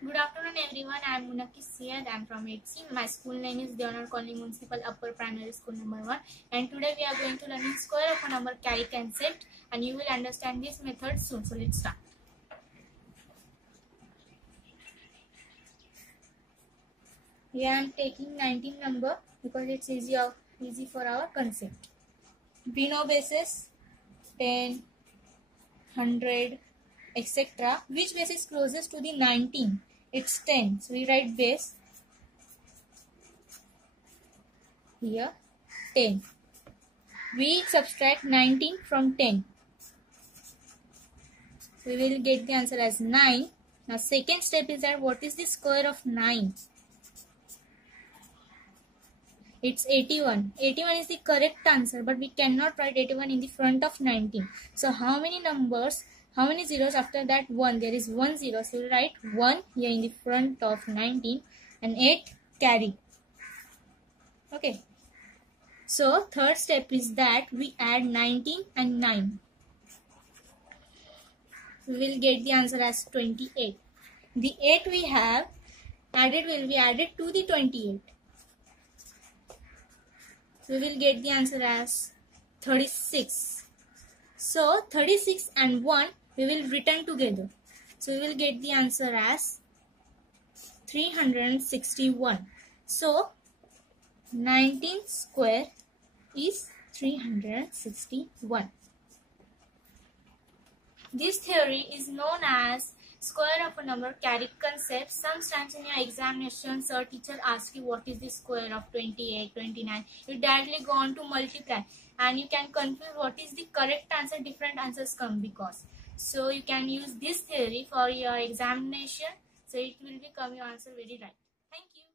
Good afternoon everyone, I am Munaki Syed. I am from 8C. My school name is Deonar Colony Municipal Upper Primary School number 1, and today we are going to learn square of a number carry concept, and you will understand this method soon. So let's start. Here I am taking 19 number because it's easy for our concept. We know bases 10, 100, etc. Which base is closest to the 19? It's 10. So we write base here 10. We subtract 19 from 10. We will get the answer as 9. Now second step is that what is the square of 9? It's 81. 81 is the correct answer, but we cannot write 81 in the front of 19. So how many numbers, how many zeros after that 1? There is 1 0. So we write 1 here in the front of 19 and 8 carry. Okay. So third step is that we add 19 and 9. We will get the answer as 28. The 8 we have added will be added to the 28. So we will get the answer as 36. So 36 and 1 we will return together. So we will get the answer as 361. So 19 square is 361. This theory is known as square of a number carry concept. Sometimes in your examinations, our teacher asks you what is the square of 28, 29. You directly go on to multiply and you can confuse what is the correct answer. Different answers come because. So you can use this theory for your examination. So it will become your answer very right. Thank you.